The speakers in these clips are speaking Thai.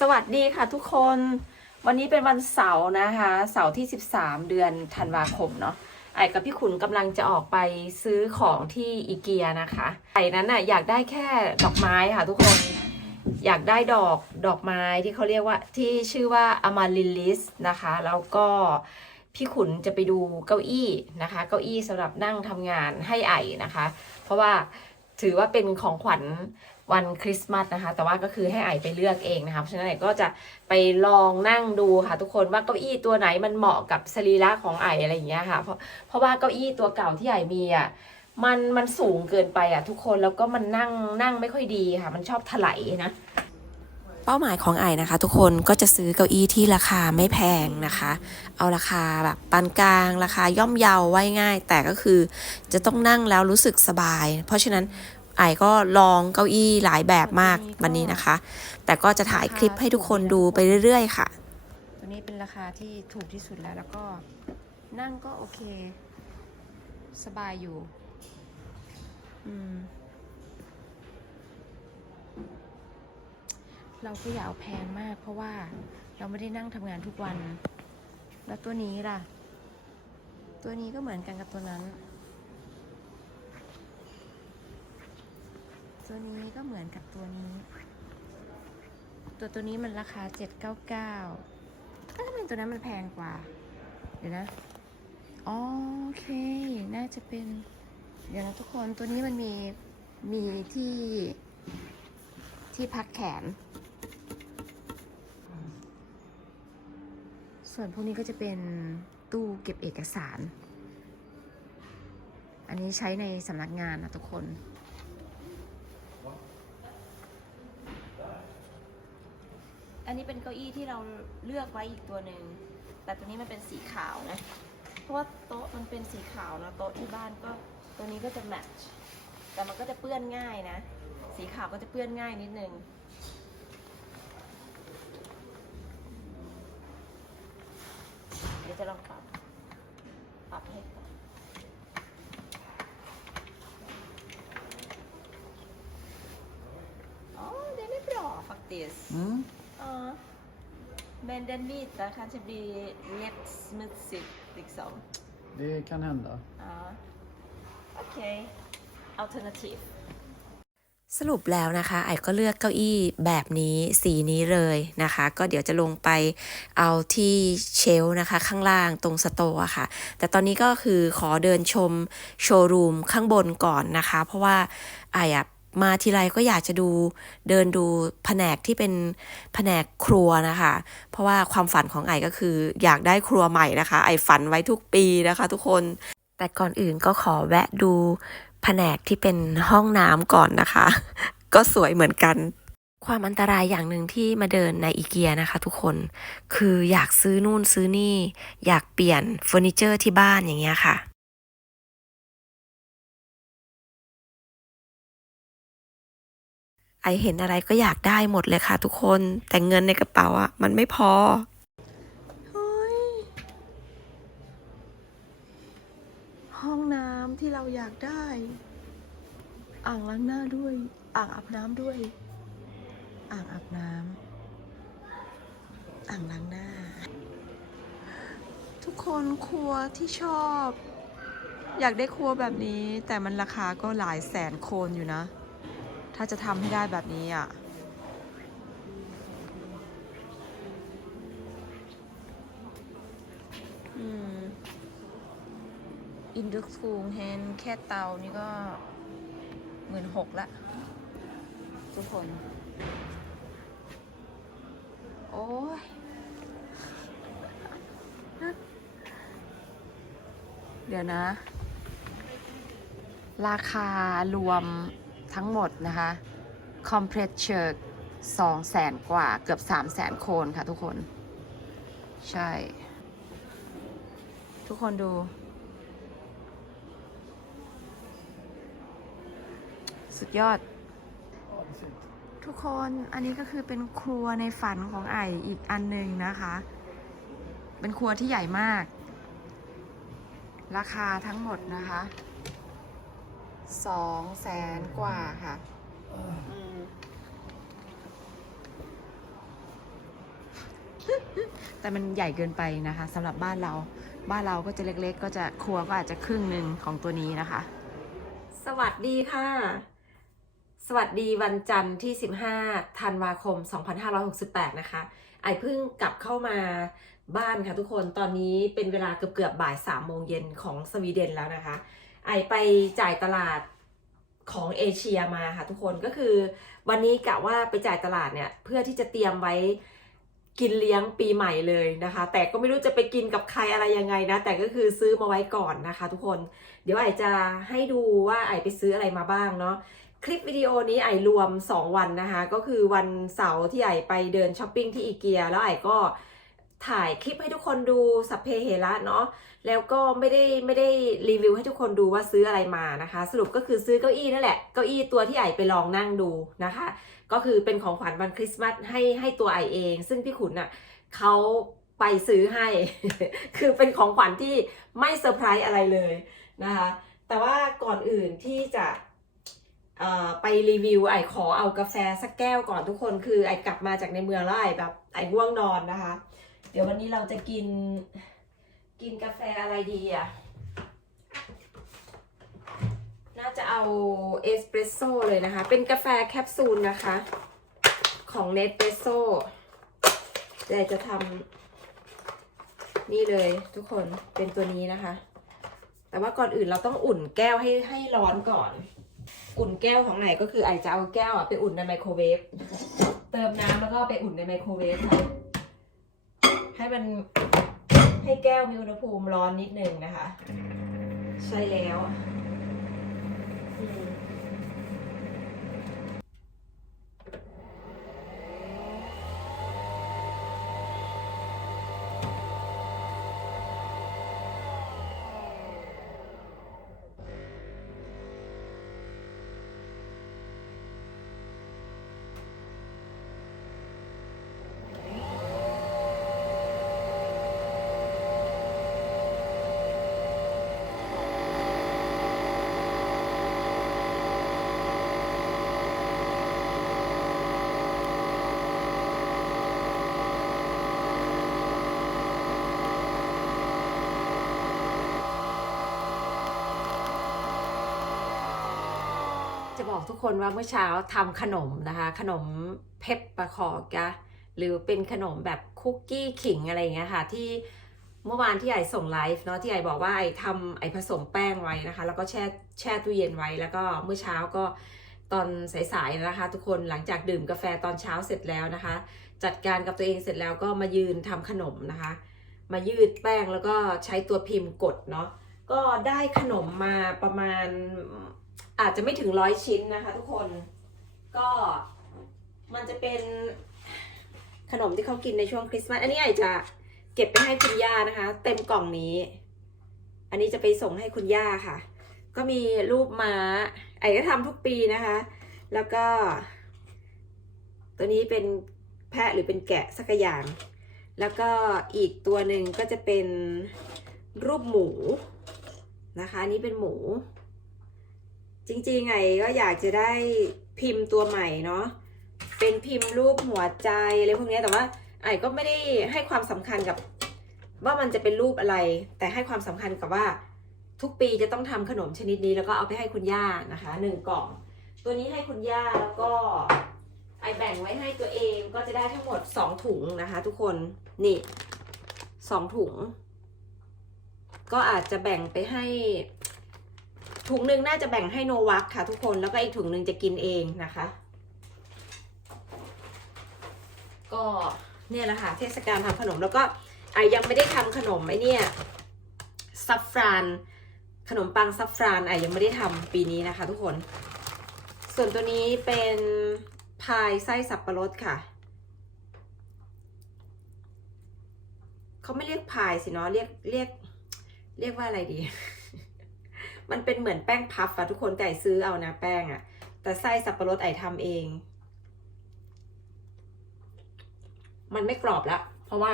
สวัสดีค่ะทุกคน วันนี้เป็นวันเสาร์นะคะ เสาร์ที่ 13 เดือนธันวาคมเนาะไอ้กับพี่ขุนกำลังจะออกไปซื้อของที่อีเกียนะคะไอ้นั้นน่ะอยากได้แค่ดอกไม้ค่ะทุกคนอยากได้ดอกดอกไม้ที่เขาเรียกว่าที่ชื่อว่าอามาลิลิสนะคะ แล้วก็พี่ขุนจะไปดูเก้าอี้นะคะ เก้าอี้สำหรับนั่งทำงานให้ไอนะคะ เพราะว่าถือว่าเป็นของขวัญ วันคริสต์มาสนะคะ แต่ว่าก็คือให้ไอไปเลือกเองนะคะเพราะฉะนั้นไอก็จะไปลองนั่งดูค่ะ ทุกคนว่าเก้าอี้ตัวไหนมันเหมาะกับสรีระของไออะไรอย่างเงี้ยค่ะ เพราะเพราะว่าเก้าอี้ตัวเก่าที่ไอมีอะมันมันสูงเกินไปอะทุกคนแล้วก็มันนั่งนั่งไม่ค่อยดีค่ะ มันชอบถลายนะเป้าหมายของไอนะคะ ทุกคนก็จะซื้อเก้าอี้ที่ราคาไม่แพงนะคะ เอาราคาแบบปานกลางราคาย่อมเยาไว้ง่าย แต่ก็คือจะต้องนั่งแล้วรู้สึกสบาย เพราะฉะนั้น ไอก็ลองเก้าอี้หลายแบบมากวันนี้นะคะ แต่ก็จะถ่ายคลิปให้ทุกคนดูไปเรื่อย ๆ ค่ะ ตัวนี้เป็นราคาที่ถูกที่สุดแล้วแล้วก็นั่งก็โอเค สบายอยู่ อืม เราก็อย่าเอาแพงมาก เพราะว่าเราไม่ได้นั่งทำงานทุกวัน แล้วตัวนี้ล่ะ ตัวนี้ก็เหมือนกันกับตัวนั้น ตัวนี้ก็เหมือนกับตัวนี้ ตัวตัวนี้มันราคา 799ถ้าทำไมตัวนั้นมันแพงกว่า เดี๋ยวนะโอเค น่าจะเป็น เดี๋ยวนะทุกคนตัวนี้มันมี มีที่ที่พักแขน ส่วนพวกนี้ก็จะเป็นตู้เก็บเอกสาร อันนี้ใช้ในสำนักงานนะทุกคน อันนี้เป็นเก้าอี้ที่เราเลือกไว้อีกตัวหนึ่ง แต่ตัวนี้มันเป็นสีขาวนะ เพราะว่าโต๊ะมันเป็นสีขาวนะโต๊ะที่บ้านก็ตัวนี้ก็จะแมทช์ แต่มันก็จะเปื้อนง่ายนะ สีขาวก็จะเปื้อนง่ายนิดนึง เดี๋ยวจะลองปรับ ปรับให้ก่อนอ๋อ det är bra faktiskt. Mm. Ja. Men den vita kanske blir lätt smutsig liksom. Det kan hända. Ja. Okej. Alternativ. สรุปแล้วนะคะไอก็เลือกเก้าอี้แบบนี้สีนี้เลยนะคะ ก็เดี๋ยวจะลงไปเอาที่เชลฟ์นะคะ ข้างล่างตรงสโตร์อะค่ะ แต่ตอนนี้ก็คือขอเดินชมโชว์รูมข้างบนก่อนนะคะ เพราะว่าไออะ มาทีไรก็อยากจะดูเดินดูแผนกที่เป็นแผนกครัวนะคะ เพราะว่าความฝันของไอก็คืออยากได้ครัวใหม่นะคะ ไอฝันไว้ทุกปีนะคะ ทุกคน แต่ก่อนอื่นก็ขอแวะดูแผนกที่เป็นห้องน้ำก่อนนะคะ ก็สวยเหมือนกัน ความอันตรายอย่างหนึ่งที่มาเดินในอีเกียนะคะ ทุกคนคืออยากซื้อนู่นซื้อนี่ อยากเปลี่ยนเฟอร์นิเจอร์ที่บ้านอย่างเงี้ยค่ะ ไอเห็นอะไรก็อยากได้หมดเลยค่ะทุกคน แต่เงินในกระเป๋าอะมันไม่พอห้องน้ำที่เราอยากได้ อ่างล้างหน้าด้วย อ่างอาบน้ำด้วย อ่างอาบน้ำอ่างล้างหน้า ทุกคนครัวที่ชอบ อยากได้ครัวแบบนี้ แต่มันราคาก็หลายแสนโคนอยู่นะ ถ้าจะทำให้ได้แบบนี้อะอินดุกฟูงแฮนแค่เตานี่ก็หมื่นหกละ ทุกคน โอ้ยเดี๋ยวนะ ราคารวม ทั้งหมดนะคะคอมเพรสเชอร์สองแสนกว่าเกือบสามแสนโคนค่ะทุกคน ใช่ ทุกคนดู สุดยอด ทุกคนอันนี้ก็คือเป็นครัวในฝันของไออีกอันหนึ่งนะคะ เป็นครัวที่ใหญ่มาก ราคาทั้งหมดนะคะ สองแสนกว่าค่ะอืมแต่มันใหญ่เกินไปนะคะสำหรับบ้านเราบ้านเราก็จะเล็กๆ ก็จะครัวก็อาจจะครึ่งหนึ่งของตัวนี้นะคะ สวัสดีค่ะ สวัสดีวันจันทร์ที่ 15ธันวาคม 2568 นะคะ ไอเพิ่งกลับเข้ามาบ้านค่ะทุกคนตอนนี้เป็นเวลาเกือบเกือบๆบ่าย3โมงเย็นของสวีเดนแล้วนะคะ ไอไปจ่ายตลาดของเอเชียมาค่ะทุกคนก็คือวันนี้กะว่าไปจ่ายตลาดเนี่ยเพื่อที่จะเตรียมไว้กินเลี้ยงปีใหม่เลยนะคะ แต่ก็ไม่รู้จะไปกินกับใครอะไรยังไงนะ แต่ก็คือซื้อมาไว้ก่อนนะคะ ทุกคนเดี๋ยวไอจะให้ดูว่าไอไปซื้ออะไรมาบ้างเนาะคลิปวิดีโอนี้ไอรวม 2 วันนะคะ ก็คือวันเสาร์ที่ไอไปเดินช้อปปิ้งที่อีเกียแล้วไอก็ถ่ายคลิปให้ทุกคนดูสัพเพเหระเนาะ แล้วก็ไม่ได้ไม่ได้รีวิวให้ทุกคนดูว่าซื้ออะไรมานะคะ สรุปก็คือซื้อเก้าอี้นั่นแหละเก้าอี้ตัวที่ไอไปลองนั่งดูนะคะ ก็คือเป็นของขวัญวันคริสต์มาสให้ให้ตัวไอเอง ซึ่งพี่ขุนน่ะเขาไปซื้อให้ คือเป็นของขวัญที่ไม่เซอร์ไพรส์อะไรเลยนะคะ แต่ว่าก่อนอื่นที่จะไปรีวิวไอขอเอากาแฟสักแก้วก่อนทุกคนคือไอกลับมาจากในเมืองแล้วไอแบบไอง่วงนอนนะคะ เดี๋ยววันนี้เราจะกิน กินกาแฟอะไรดีอะ น่าจะเอาเอสเปรสโซ่เลยนะคะ เป็นกาแฟแคปซูลนะคะ ของเน s เ r รสโซ่เดี๋ยวจะทำนี่เลยทุกคนเป็นตัวนี้นะคะ แต่ว่าก่อนอื่นเราต้องอุ่นแก้วให้ให้ร้อนก่อน อุ่นแก้วของไหนก็คือไอจะเอาแก้วอะไปอุ่นในไมโครเวฟ เติมน้ำแล้วก็ไปอุ่นในไมโครเวฟค่ะ ให้มัน ให้แก้วมีอุณหภูมิร้อนนิดนึงนะคะ ใช่แล้วอืม บอกทุกคนว่าเมื่อเช้าทำขนมนะคะ ขนมเพปปะคอกะหรือเป็นขนมแบบคุกกี้ขิงอะไรอย่างเงี้ยค่ะ ที่เมื่อวานที่ไอส่งไลฟ์เนาะที่ไอบอกว่าไอทำไอผสมแป้งไว้นะคะ แล้วก็แช่แช่ตู้เย็นไว้แล้วก็เมื่อเช้าก็ตอนสายๆนะคะ ทุกคนหลังจากดื่มกาแฟตอนเช้าเสร็จแล้วนะคะ จัดการกับตัวเองเสร็จแล้วก็มายืนทำขนมนะคะ มายืดแป้งแล้วก็ใช้ตัวพิมพ์กดเนาะก็ได้ขนมมาประมาณ อาจจะไม่ถึงร้อยชิ้นนะคะทุกคน ก็มันจะเป็นขนมที่เขากินในช่วงคริสต์มาส อันนี้ไอจะเก็บไปให้คุณย่านะคะ เต็มกล่องนี้ อันนี้จะไปส่งให้คุณย่าค่ะ ก็มีรูปม้า ไอก็ทำทุกปีนะคะ แล้วก็ ตัวนี้เป็นแพะหรือเป็นแกะสักอย่าง แล้วก็อีกตัวหนึ่งก็จะเป็นรูปหมูนะคะ อันนี้เป็นหมู จริงๆไงก็อยากจะได้พิมพ์ตัวใหม่เนาะเป็นพิมพ์รูปหัวใจอะไรพวกนี้แต่ว่าไอ้ก็ไม่ได้ให้ความสำคัญกับ ว่ามันจะเป็นรูปอะไร แต่ให้ความสำคัญกับว่า ทุกปีจะต้องทำขนมชนิดนี้แล้วก็เอาไปให้คุณย่านะคะหนึ่งกล่อง ตัวนี้ให้คุณย่าแล้วก็ไอแบ่งไว้ให้ตัวเองก็จะได้ทั้งหมดสองถุงนะคะ ทุกคนนี่สองถุง ก็อาจจะแบ่งไปให้ ถุงหนึ่งน่าจะแบ่งให้โนวัคค่ะทุกคนแล้วก็อีกถุงหนึ่งจะกินเองนะคะ ก็เนี่ยแหละค่ะเทศกาลทำขนมแล้วก็ไอยังไม่ได้ทำขนมไอเนี่ยซัฟฟรานขนมปังซัฟฟรานไอยังไม่ได้ทำปีนี้นะคะทุกคน ส่วนตัวนี้เป็นพายไส้สับปะรดค่ะเขาไม่เรียกพายสิเนาะเรียกเรียกเรียกว่าอะไรดี มันเป็นเหมือนแป้งพัฟอะทุกคนแต่ซื้อเอานะแป้งอะแต่ไส้สับปะรดไอทำเอง มันไม่กรอบล้วเพราะว่า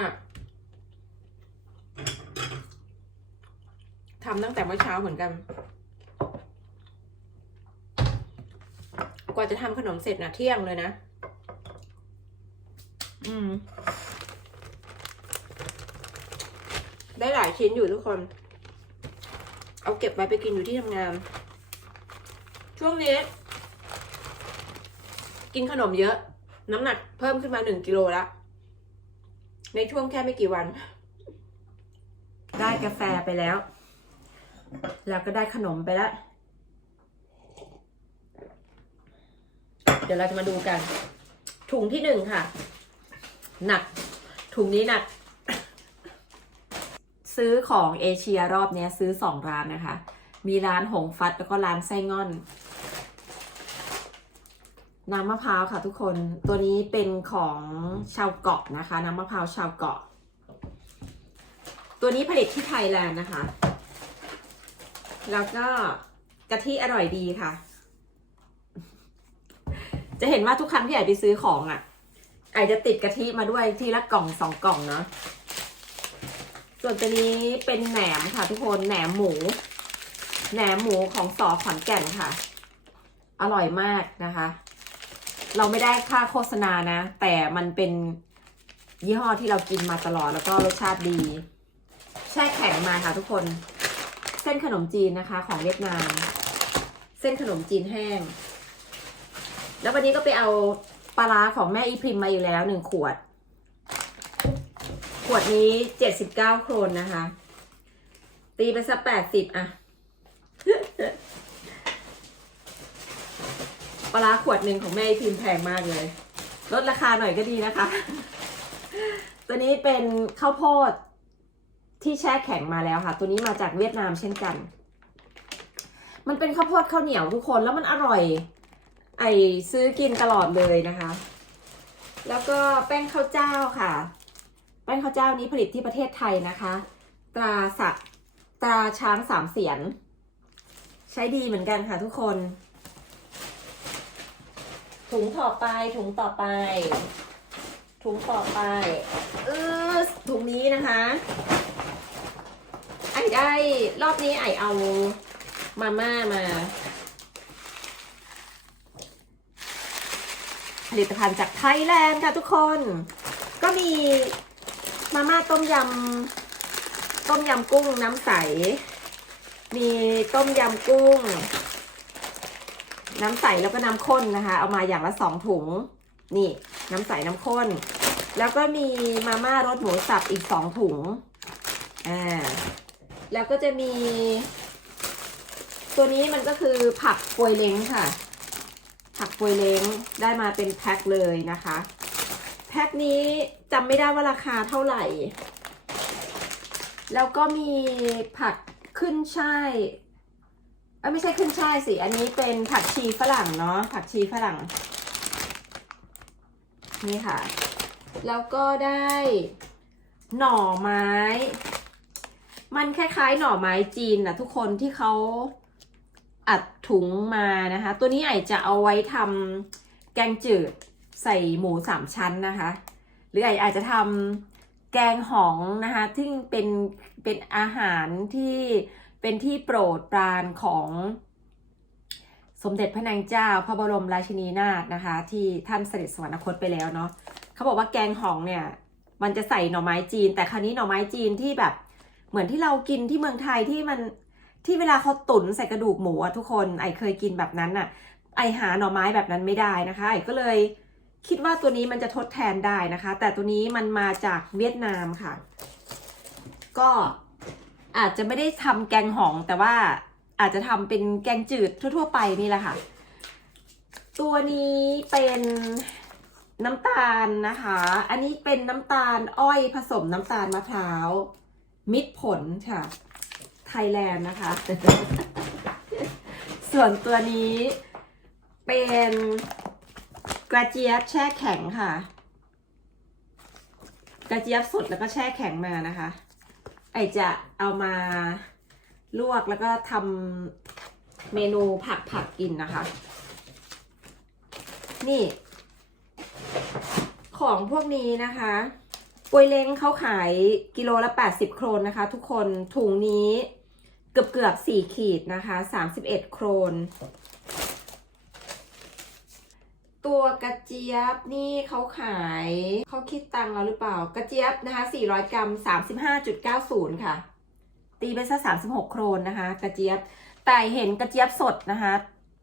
ทำตั้งแต่เมื่อเช้าเหมือนกัน กว่าจะทำขนมเสร็จนะเที่ยงเลยนะ อืม ได้หลายชิ้นอยู่ทุกคน เอาเก็บไว้ไปกินอยู่ที่ทำงาน ช่วงนี้ กินขนมเยอะ น้ำหนักเพิ่มขึ้นมาหนึ่งกิโลล้วในช่วงแค่ไม่กี่วัน ได้กาแฟไปแล้ว แล้วก็ได้ขนมไปแล้ว เดี๋ยวเราจะมาดูกัน ถุงที่หนึ่งค่ะ หนัก ถุงนี้หนัก ซื้อของเอเชียรอบนี้ซื้อสองร้านนะคะ มีร้านหงฟัดแล้วก็ร้านไส้ง่อน น้ำมะพร้าวค่ะทุกคน ตัวนี้เป็นของชาวเกาะนะคะ น้ำมะพร้าวชาวเกาะ ตัวนี้ผลิตที่ไทยแลนด์นะคะ แล้วก็กะทิอร่อยดีค่ะ จะเห็นว่าทุกครั้งที่ไอไปซื้อของอะไอจะติดกะทิมาด้วยทีละกล่องสองกล่องเนาะ ส่วนตัวนี้เป็นแหนมค่ะทุกคนแหนมหมู แหนมหมูของสอขอนแก่นค่ะ อร่อยมากนะคะ เราไม่ได้ค่าโฆษณานะ แต่มันเป็นยี่ห้อที่เรากินมาตลอดแล้วก็รสชาติดี แช่แข็งมาค่ะทุกคน เส้นขนมจีนนะคะของเวียดนาม เส้นขนมจีนแห้ง แล้ววันนี้ก็ไปเอาปลาร้าของแม่อีพริมมาอยู่แล้วหนึ่งขวด ดนี้เจ็ดสิบเก้าโครนนะคะ ตีไปสักแปดสิบอะปลาขวดหนึ่งของแม่พิมพ์แพงมากเลย ลดราคาหน่อยก็ดีนะคะ ตัวนี้เป็นข้าวโพดที่แช่แข็งมาแล้วค่ะ ตัวนี้มาจากเวียดนามเช่นกัน มันเป็นข้าวโพดข้าวเหนียวทุกคนแล้วมันอร่อย ไอซื้อกินตลอดเลยนะคะ แล้วก็แป้งข้าวเจ้าค่ะ แป้งข้าวเจ้านี้ผลิตที่ประเทศไทยนะคะ ตราสักตราช้างสามเสียน ใช้ดีเหมือนกันค่ะทุกคน ถุงต่อไปถุงต่อไป ถุงต่อไปเออถุงนี้นะคะ ไอได้รอบนี้ไอเอามาม่ามาผลิตภัณฑ์จากไทยแลนด์ค่ะทุกคน ก็มี มาม่าต้มยำต้มยำกุ้งน้ำใส มีต้มยำกุ้ง น้ำใสแล้วก็น้ำข้นนะคะ เอามาอย่างละสองถุง นี่น้ำใสน้ำข้น แล้วก็มีมาม่ารสหมูสับอีกสองถุงอ่าแล้วก็จะมี ตัวนี้มันก็คือผักปวยเล้งค่ะ ผักปวยเล้งได้มาเป็นแพ็คเลยนะคะ แพ็คนี้ จำไม่ได้ว่าราคาเท่าไหร่ แล้วก็มีผักขึ้นช่ายอ้ยไม่ใช่ขึ้นช่ายสิ อันนี้เป็นผักชีฝรั่งเนาะ ผักชีฝรั่ง นี่ค่ะ แล้วก็ได้หน่อไม้ มันคล้ายๆหน่อไม้จีนนะทุกคนที่เขาอัดถุงมานะคะ ตัวนี้ไอจะเอาไว้ทำแกงจืดใส่หมูสามชั้นนะคะ รือไออาจจะทำแกงหองนะคะที่เป็นเป็นอาหารที่เป็นที่โปรดปรานของสมเด็จพระนางเจ้า พระบรมราชินีนาถนะคะ ที่ท่านเสด็จสวรรคตไปแล้วเนาะเขาบอกว่าแกงหองเนี่ยมันจะใส่หน่อไม้จีน แต่คราวนี้หน่อไม้จีนที่แบบเหมือนที่เรากินที่เมืองไทยที่มันที่เวลาเขาตุ๋นใส่กระดูกหมูอะทุกคนไอเคยกินแบบนั้นน่ะไอหาหน่อไม้แบบนั้นไม่ได้นะคะไอก็เลย คิดว่าตัวนี้มันจะทดแทนได้นะคะ แต่ตัวนี้มันมาจากเวียดนามค่ะ ก็อาจจะไม่ได้ทำแกงหอง แต่ว่าอาจจะทำเป็นแกงจืดทั่ว ๆ ไปนี่แหละค่ะ ตัวนี้เป็นน้ำตาลนะคะ อันนี้เป็นน้ำตาลอ้อยผสมน้ำตาลมะพร้าว มิตรผลค่ะ ไทยแลนด์นะคะ ส่วนตัวนี้เป็น กระเจี๊ยบแช่แข็งค่ะ กระเจี๊ยบสดแล้วก็แช่แข็งมานะคะ ไอจะเอามาลวกแล้วก็ทำเมนูผักผักกินนะคะ นี่ ของพวกนี้นะคะปวยเล้งเขาขายกิโลละ 80 โครนนะคะ ทุกคนถุงนี้เกือบเกือบ4ขีดนะคะ 31 โครน ตัวกระเจี๊ยบนี่เขาขายเขาคิดตังค์เราหรือเปล่า กระเจี๊ยบนะคะ 400 กรัม 35.90 ค่ะ ตีไปซะ36 โครนนะคะ กระเจี๊ยบ แต่เห็นกระเจี๊ยบสดนะคะ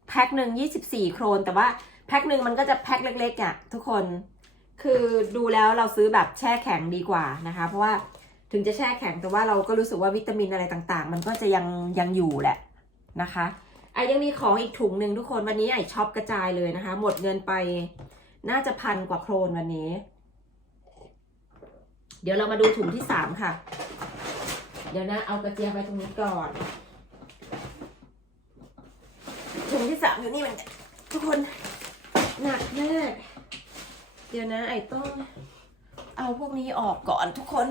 แพ็คหนึ่ง24 โครน แต่ว่าแพ็คหนึ่งมันก็จะแพ็คเล็กๆอะ่ะทุกคน คือดูแล้วเราซื้อแบบแช่แข็งดีกว่านะคะ เพราะว่าถึงจะแช่แข็งแต่ว่าเราก็รู้สึกว่าวิตามินอะไรต่างๆ มันก็จะยังยังอยู่แหละนะคะ ไอยังมีของอีกถุงหนึ่งทุกคนวันนี้ไอช็อปกระจายเลยนะคะ หมดเงินไปน่าจะพันกว่าโครนวันนี้ เดี๋ยวเรามาดูถุงที่สามค่ะ เดี๋ยวนะเอากระเจี๊ยบไว้ตรงนี้ก่อน ถุงที่สามอยู่นี่มันทุกคนหนักมากเดี๋ยวนะไอต้องเอาพวกนี้ออกก่อนทุกคน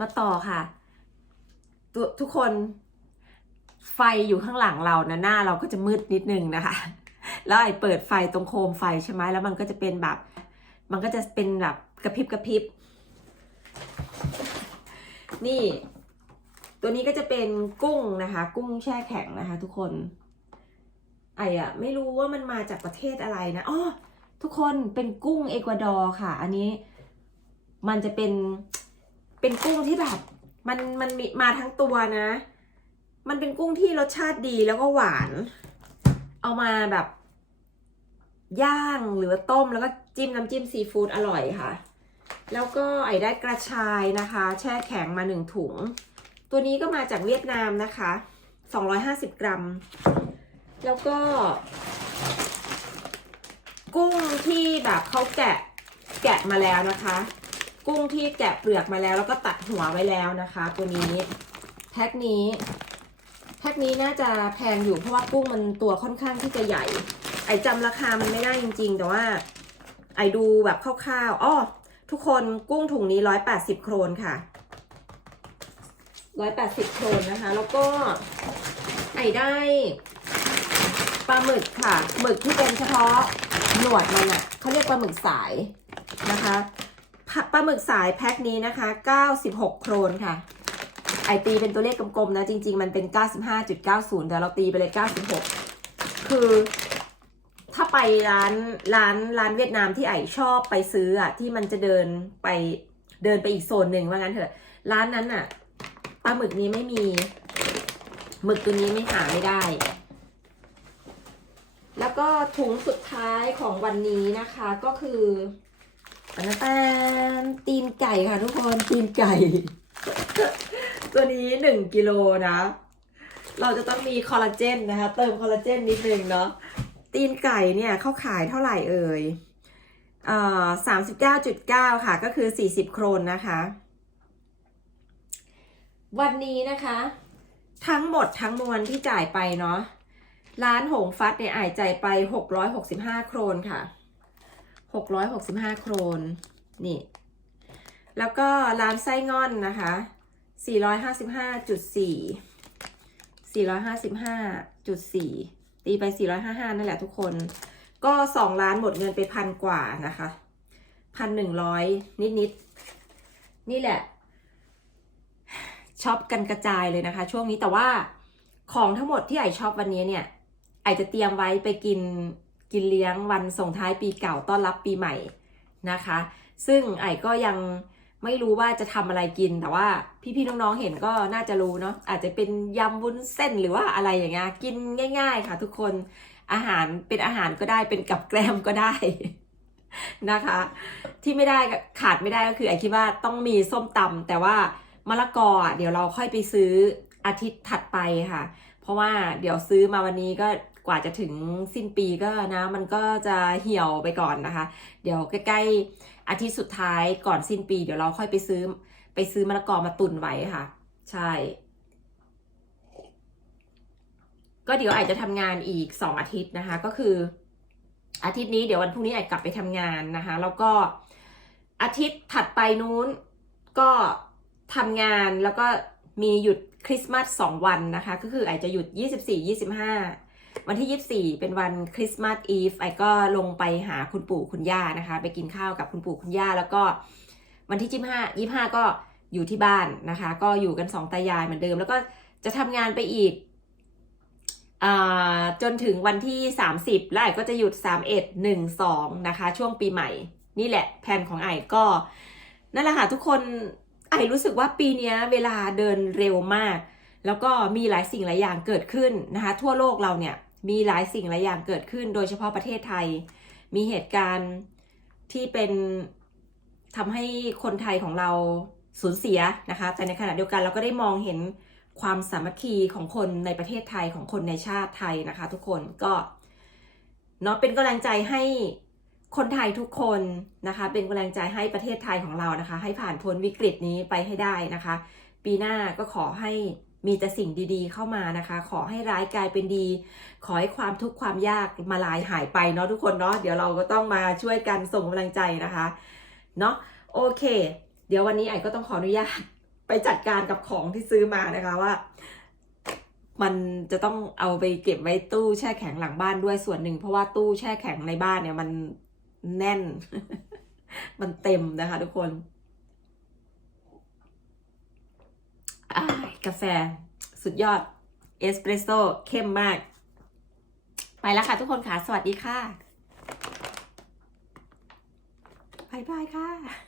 มาต่อค่ะตัวทุกคน ไฟอยู่ข้างหลังเรานะหน้าเราก็จะมืดนิดนึงนะคะ แล้วไอ้เปิดไฟตรงโคมไฟใช่ไหมแล้วมันก็จะเป็นแบบ มันก็จะเป็นแบบกระพริบกระพริบ นี่ ตัวนี้ก็จะเป็นกุ้งนะคะ กุ้งแช่แข็งนะคะ ทุกคน ไอ้อะไม่รู้ว่ามันมาจากประเทศอะไรนะอ๋อทุกคนเป็นกุ้งเอกวาดอร์ค่ะ อันนี้มันจะเป็นเป็นกุ้งที่แบบ มันมันมีมาทั้งตัวนะ มันเป็นกุ้งที่รสชาติดีแล้วก็หวาน เอามาแบบ ย่างหรือต้มแล้วก็จิ้มน้ำจิ้มซีฟู้ดอร่อยค่ะ แล้วก็ไอ้ได้กระชายนะคะ แช่แข็งมาหนึ่งถุง ตัวนี้ก็มาจากเวียดนามนะคะ 250 กรัม แล้วก็ กุ้งที่แบบเขาแกะแกะมาแล้วนะคะ กุ้งที่แกะเปลือกมาแล้วแล้วก็ตัดหัวไว้แล้วนะคะ ตัวนี้แพ็คนี้ พ็คนี้น่าจะแพงอยู่เพราะว่ากุ้งมันตัวค่อนข้างที่จะใหญ่ ไอจำราคามันไม่ได้จริง ๆ แต่ว่า ไอดูแบบคร่าวๆอ้อทุกคนกุ้งถุงนี้ร้อยแปดสิบโครนค่ะร้อยแปดสิบโครนนะคะ แล้วก็ไอได้ปลาหมึกค่ะหมึกที่เป็นเฉพาะหนวดมันอะ่ะเขาเรียกปลาหมึกสายนะคะปลาปลาหมึกสายแพ็คนี้นะคะ 96 โครนค่ะ ไอตีเป็นตัวเลขกลมๆนะ จริง ๆ มันเป็น 95.90 แต่เราตีไปเลย 96 คือ ถ้าไปร้านร้านร้านเวียดนามที่ไอชอบไปซื้ออะที่มันจะเดินไปเดินไปอีกโซนหนึ่งว่างั้นเถอะ ร้านนั้นอะปลาหมึกนี้ไม่มีหมึกตัวนี้ไม่หาไม่ได้ แล้วก็ถุงสุดท้ายของวันนี้นะคะก็คืออันนั้นแป้นตีนไก่ค่ะทุกคนตีนไก่ ตัวนี้หนึ่งกิโลนะ เราจะต้องมีคอลลาเจนนะคะ เติมคอลลาเจนนิดนึงเนาะ ตีนไก่เนี่ยเขาขายเท่าไหร่เอ่ยสามสิบเก้าจุดเก้าค่ะ ก็คือสี่สิบโครนนะคะ วันนี้นะคะ ทั้งหมดทั้งมวลที่จ่ายไปเนาะ ร้านหงฟัดเนี่ยอ่ายใจไปหกร้อยหกสิบห้าโครนค่ะหกร้อยหกสิบห้าโครน นี่ แล้วก็ร้านไส้ง่อนนะคะ สี่ร้อยห้าสิบห้าจุดสี่สี่ร้อยห้าสิบห้าจุดสี่ตีไป455นั่นแหละทุกคน ก็2ล้านหมดเงินไปพันกว่านะคะพันหนึ่งร้อยนิดๆนี่แหละช็อปกันกระจายเลยนะคะ ช่วงนี้แต่ว่าของทั้งหมดที่ไอช็อปวันนี้เนี่ยไอจะเตรียมไว้ไปกินกินเลี้ยงวันส่งท้ายปีเก่าต้อนรับปีใหม่นะคะ ซึ่งไอก็ยัง ไม่รู้ว่าจะทำอะไรกินแต่ว่า พี่ๆน้องๆเห็นก็น่าจะรู้เนาะอาจจะเป็นยำวุ้นเส้นหรือว่าอะไรอย่างเงี้ยกินง่าย ๆ ค่ะ ทุกคนอาหารเป็นอาหารก็ได้เป็นกับแกล้มก็ได้นะคะ ที่ไม่ได้ขาดไม่ได้ก็คือไอคิดว่าต้องมีส้มตำแต่ว่ามะละกอเดี๋ยวเราค่อยไปซื้ออาทิตย์ถัดไปค่ะ เพราะว่าเดี๋ยวซื้อมาวันนี้ก็กว่าจะถึงสิ้นปีก็นะ มันก็จะเหี่ยวไปก่อนนะคะ เดี๋ยวใกล้ๆ อาทิตย์สุดท้ายก่อนสิ้นปีเดี๋ยวเราค่อยไปซื้อ ไปซื้อมะละกอมาตุนไว้ค่ะ ใช่ ก็เดี๋ยวอาจจะทำงานอีกสองอาทิตย์นะคะ ก็คือ อาทิตย์นี้เดี๋ยววันพรุ่งนี้อาจกลับไปทำงานนะคะ แล้วก็อาทิตย์ถัดไปนู้นก็ทำงานแล้วก็มีหยุดคริสต์มาสสองวันนะคะ ก็คืออาจจะหยุด24 25 วันที่ 24 เป็นวันคริสต์มาสอีฟไอก็ลงไปหาคุณปู่คุณย่านะคะ ไปกินข้าวกับคุณปู่คุณย่า แล้วก็วันที่ 25 25 ก็อยู่ที่บ้านนะคะ ก็อยู่กันสองตายายเหมือนเดิม แล้วก็จะทำงานไปอีกอจนถึงวันที่ 30 แล้วไอก็จะหยุด 31 1 2 นะคะ ช่วงปีใหม่ นี่แหละแผนของไอก็นั่นแหละค่ะทุกคนไอรู้สึกว่าปีนี้เวลาเดินเร็วมาก แล้วก็มีหลายสิ่งหลายอย่างเกิดขึ้นนะคะ ทั่วโลกเราเนี่ย มีหลายสิ่งหลายอย่างเกิดขึ้น โดยเฉพาะประเทศไทย มีเหตุการณ์ที่เป็นทำให้คนไทยของเราสูญเสียนะคะแต่ในขณะเดียวกันเราก็ได้มองเห็นความสามัคคีของคนในประเทศไทยของคนในชาติไทยนะคะ ทุกคนก็เนาะเป็นกำลังใจให้คนไทยทุกคนนะคะ เป็นกำลังใจให้ประเทศไทยของเรานะคะ ให้ผ่านพ้นวิกฤตนี้ไปให้ได้นะคะ ปีหน้าก็ขอให้ มีแต่สิ่งดีๆเข้ามานะคะ ขอให้ร้ายกลายเป็นดี ขอให้ความทุกข์ความยากมาลายหายไปเนาะทุกคนเนาะเดี๋ยวเราก็ต้องมาช่วยกันส่งกำลังใจนะคะเนาะโอเค เดี๋ยววันนี้ไอ้ก็ต้องขออนุญาตไปจัดการกับของที่ซื้อมานะคะว่า มันจะต้องเอาไปเก็บไว้ตู้แช่แข็งหลังบ้านด้วยส่วนหนึ่ง เพราะว่าตู้แช่แข็งในบ้านเนี่ยมันแน่น มันเต็มนะคะทุกคนอา กาแฟสุดยอด เอสเปรสโซ่เข้มมาก ไปแล้วค่ะทุกคนค่ะ สวัสดีค่ะบายบายค่ะ